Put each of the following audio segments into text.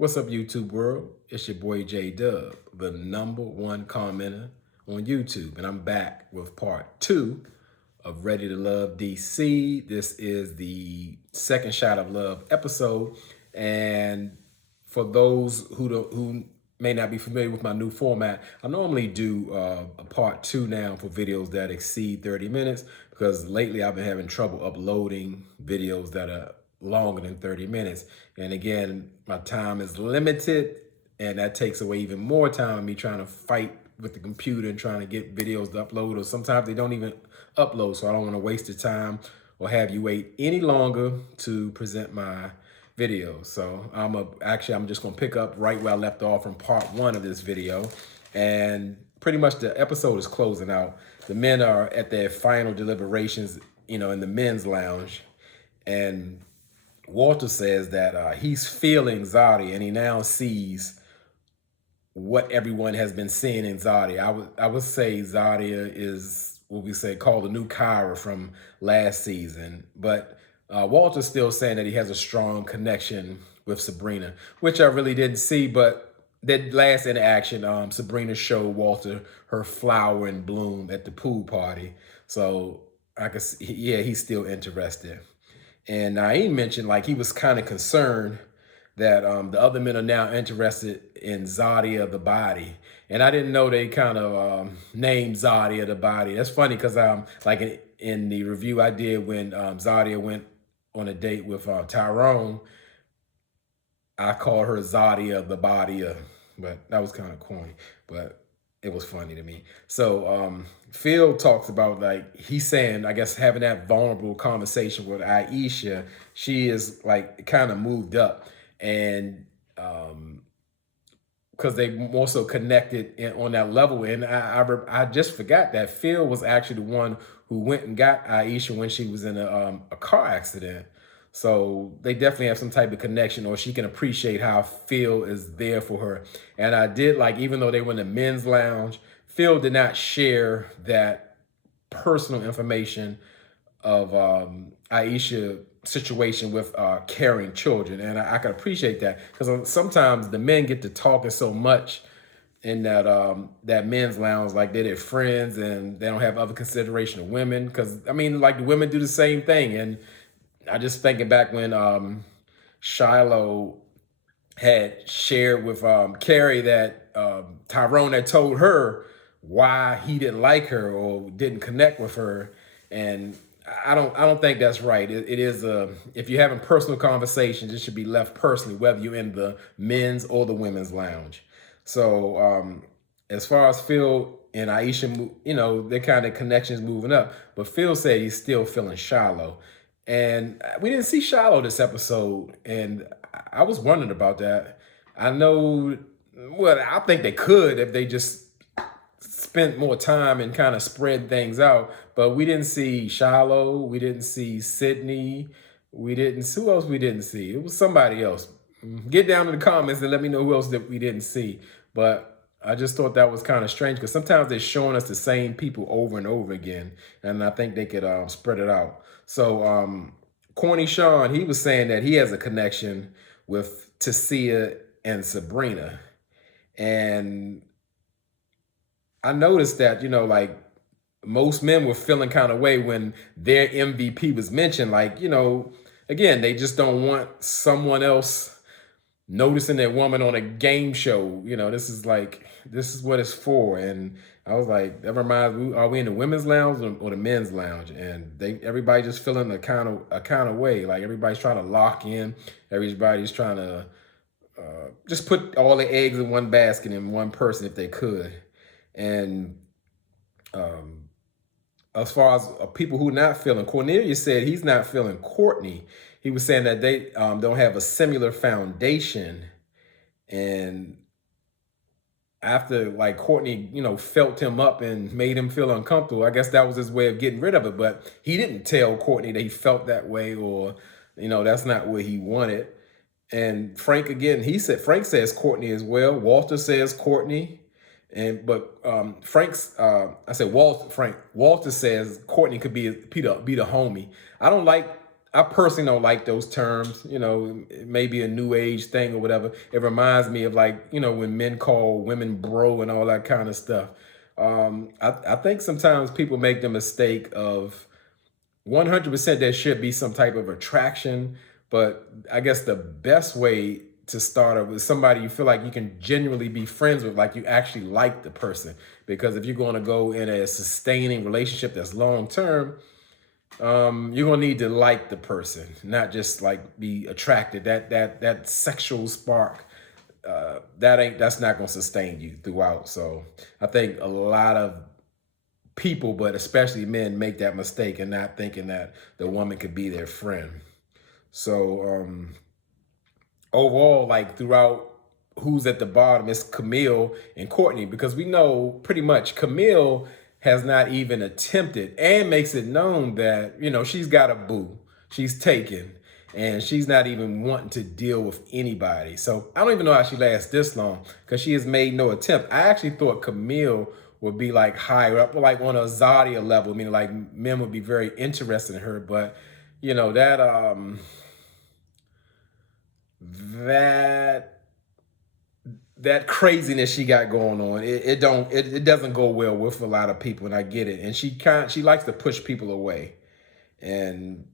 What's up, YouTube world? It's your boy J Dub, the #1 commenter on YouTube, and I'm back with part 2 of Ready to Love DC. This is the second shot of love episode, and for those who may not be familiar with my new format, I normally do a part 2 now for videos that exceed 30 minutes because lately I've been having trouble uploading videos that are longer than 30 minutes. And again, my time is limited, and that takes away even more time of me trying to fight with the computer and trying to get videos to upload, or sometimes they don't even upload. So I don't want to waste the time or have you wait any longer to present my video. So I'm just gonna pick up right where I left off from part 1 of this video. And pretty much the episode is closing out. The men are at their final deliberations, in the men's lounge. And Walter says that he's feeling Zadi, and he now sees what everyone has been seeing in Zadi. I would say Zadia is what we say called the new Kyra from last season, but Walter's still saying that he has a strong connection with Sabrina, which I really didn't see. But that last interaction, Sabrina showed Walter her flower in bloom at the pool party, so I could see, yeah, he's still interested. And Naeem mentioned like he was kind of concerned that the other men are now interested in Zadia the body. And I didn't know they kind of named Zadia the body. That's funny because like in the review I did when Zadia went on a date with Tyrone, I called her Zadia the body, but that was kind of corny, but it was funny to me. So Phil talks about, like, he's saying, I guess, having that vulnerable conversation with Aisha, she is like kind of moved up, and because they more so connected on that level. And I just forgot that Phil was actually the one who went and got Aisha when she was in a car accident. So they definitely have some type of connection, or she can appreciate how Phil is there for her. And I did like, even though they were in the men's lounge, Phil did not share that personal information of Aisha situation with caring children. And I can appreciate that because sometimes the men get to talking so much in that men's lounge, like they're their friends and they don't have other consideration of women. Because I mean, like, the women do the same thing. And I just thinking back when Shiloh had shared with Carrie that Tyrone had told her why he didn't like her or didn't connect with her. And I don't think that's right. It is if you're having personal conversations, it should be left personally, whether you're in the men's or the women's lounge. So as far as Phil and Aisha, their kind of connections moving up, but Phil said he's still feeling Shiloh. And we didn't see Shiloh this episode, and I was wondering about that. I know, well, I think they could if they just spent more time and kind of spread things out. But we didn't see Shiloh, we didn't see Sydney, we didn't. Who else we didn't see? It was somebody else. Get down in the comments and let me know who else that we didn't see. But I just thought that was kind of strange because sometimes they're showing us the same people over and over again, and I think they could spread it out. So Corny Sean, he was saying that he has a connection with Tasia and Sabrina. And I noticed that, like, most men were feeling kind of way when their MVP was mentioned. Like, again, they just don't want someone else noticing that woman on a game show. This is what it's for. And I was like, that reminds me, are we in the women's lounge or the men's lounge? And everybody just feeling a kind of way. Like, everybody's trying to lock in. Everybody's trying to just put all the eggs in one basket in one person if they could. And as far as people who not feeling, Cornelius said he's not feeling Courtney. He was saying that they don't have a similar foundation. And after, like, Courtney, felt him up and made him feel uncomfortable, I guess that was his way of getting rid of it. But he didn't tell Courtney that he felt that way, or, that's not what he wanted. And Frank, again, Frank says Courtney as well. Walter says Courtney. But Walter says Courtney could be the homie. I don't like I personally don't like those terms. You know, it may be a new age thing or whatever. It reminds me of, like, you know, when men call women bro and all that kind of stuff. I think sometimes people make the mistake of 100% there should be some type of attraction, but I guess the best way to start up with somebody you feel like you can genuinely be friends with, like you actually like the person. Because if you're going to go in a sustaining relationship that's long term, you're gonna need to like the person, not just like be attracted. That sexual spark, that's not gonna sustain you throughout. So I think a lot of people, but especially men, make that mistake and not thinking that the woman could be their friend. So overall, like throughout who's at the bottom, it's Camille and Courtney, because we know pretty much Camille has not even attempted and makes it known that, you know, she's got a boo, she's taken, and she's not even wanting to deal with anybody. So I don't even know how she lasts this long, because she has made no attempt. I actually thought Camille would be like higher up, like on a Zadia level, meaning like men would be very interested in her. But you know, that that craziness she got going on, it doesn't go well with a lot of people, and I get it. And she likes to push people away. And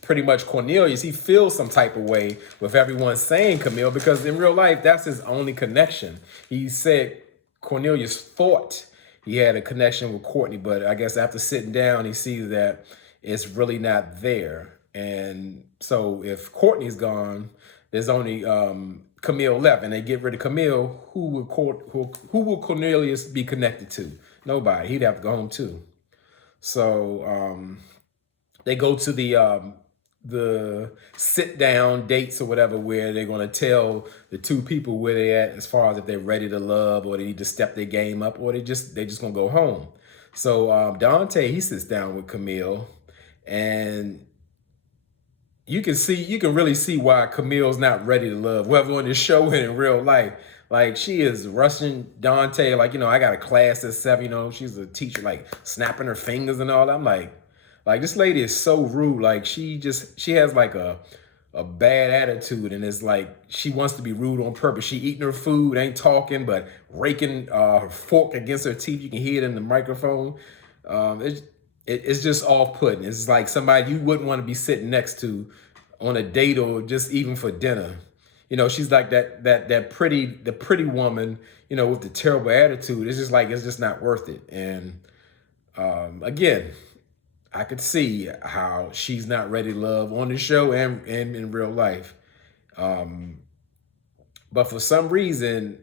pretty much Cornelius, he feels some type of way with everyone saying Camille, because in real life, that's his only connection. He said Cornelius thought he had a connection with Courtney, but I guess after sitting down, he sees that it's really not there. And so if Courtney's gone, there's only Camille left, and they get rid of Camille. Who will Cornelius be connected to? Nobody. He'd have to go home too. So they go to the sit down dates or whatever, where they're going to tell the two people where they at as far as if they're ready to love, or they need to step their game up, or they just gonna go home. So Dante, he sits down with Camille, and you can really see why Camille's not ready to love, whether on the show and in real life. Like, she is rushing Dante, like, you know, I got a class at 7, you know, she's a teacher, like snapping her fingers and all. I'm like, this lady is so rude. Like, she has like a bad attitude, and it's like she wants to be rude on purpose. She eating her food, ain't talking, but raking her fork against her teeth. You can hear it in the microphone. It's just off-putting. It's like somebody you wouldn't want to be sitting next to on a date, or just even for dinner. You know, she's like the pretty woman, you know, with the terrible attitude. It's just not worth it. And again, I could see how she's not ready to love on the show and in real life. But for some reason,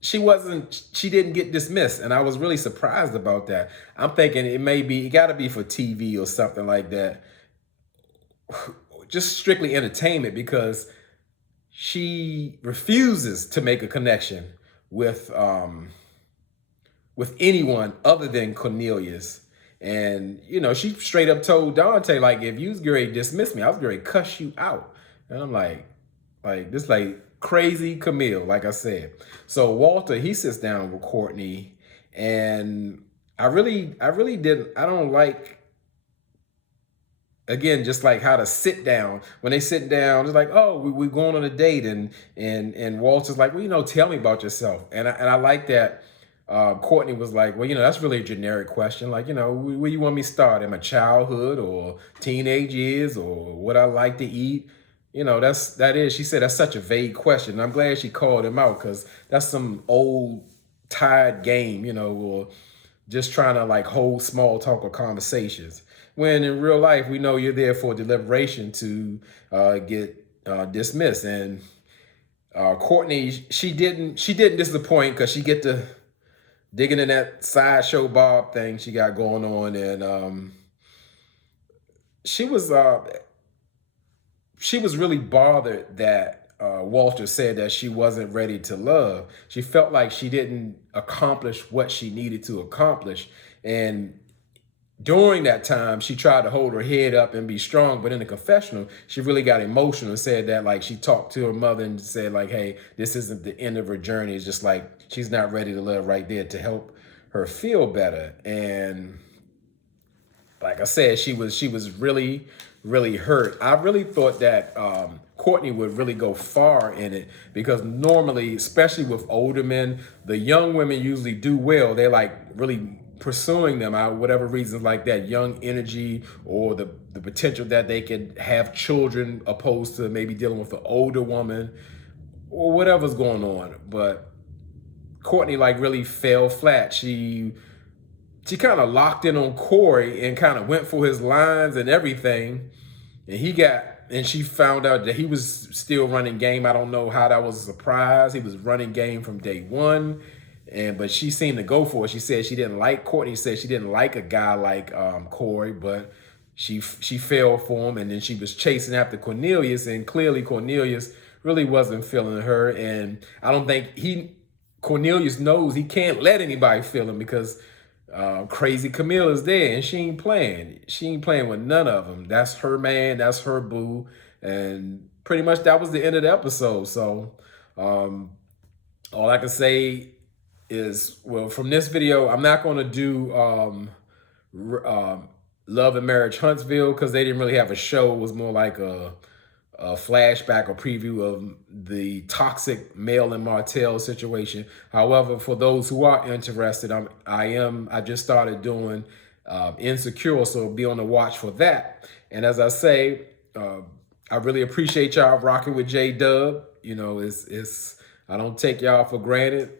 she didn't get dismissed. And I was really surprised about that. I'm thinking it gotta be for TV or something like that. Just strictly entertainment, because she refuses to make a connection with anyone other than Cornelius. And, you know, she straight up told Dante, like, if you was going to dismiss me, I was going to cuss you out. And I'm like this, like, crazy Camille, like I said. So Walter, he sits down with Courtney, and I don't like, again, just like how to sit down. When they sit down, it's like, oh, we're going on a date, and Walter's like, well, you know, tell me about yourself. And I like that. Courtney was like, well, you know, that's really a generic question. Like, you know, where you want me to start? In my childhood or teenage years, or what I like to eat? You know, she said that's such a vague question. And I'm glad she called him out, because that's some old tired game, you know, or just trying to like hold small talk or conversations. When in real life, we know you're there for deliberation to get dismissed. And Courtney, she didn't disappoint, because she get to digging in that Sideshow Bob thing she got going on. And she was really bothered that Walter said that she wasn't ready to love. She felt like she didn't accomplish what she needed to accomplish. And during that time, she tried to hold her head up and be strong, but in the confessional, she really got emotional and said that, like, she talked to her mother and said, like, hey, this isn't the end of her journey. It's just like she's not ready to love right there, to help her feel better. And like I said, she was really, really hurt. I really thought that Courtney would really go far in it, because normally, especially with older men, the young women usually do well. They're like really pursuing them out, whatever reasons like that, young energy or the potential that they could have children, opposed to maybe dealing with an older woman or whatever's going on. But Courtney like really fell flat. She kind of locked in on Corey and kind of went for his lines and everything. And she found out that he was still running game. I don't know how that was a surprise. He was running game from day one. But she seemed to go for it. She said she didn't like Courtney. Said she didn't like a guy like Corey, but she fell for him. And then she was chasing after Cornelius, and clearly Cornelius really wasn't feeling her. And I don't think Cornelius knows he can't let anybody feel him, because Crazy Camille is there, and she ain't playing. She ain't playing with none of them. That's her man. That's her boo. And pretty much that was the end of the episode. So all I can say is, well, from this video, I'm not going to do Love and Marriage Huntsville, because they didn't really have a show. It was more like a flashback or preview of the toxic Mel and Martell situation. However, for those who are interested, I just started doing Insecure, so be on the watch for that. And as I say, I really appreciate y'all rocking with J-Dub. You know, I don't take y'all for granted.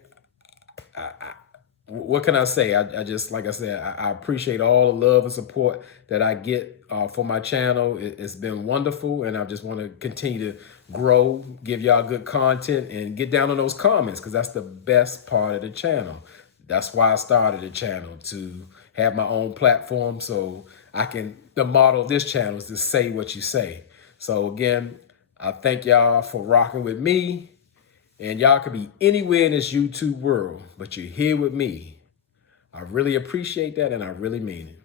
What can I say? I just, like I said, I appreciate all the love and support that I get for my channel. It's been wonderful, and I just want to continue to grow, give y'all good content, and get down on those comments, because that's the best part of the channel. That's why I started the channel, to have my own platform, so the motto of this channel is to say what you say. So again, I thank y'all for rocking with me. And y'all could be anywhere in this YouTube world, but you're here with me. I really appreciate that, and I really mean it.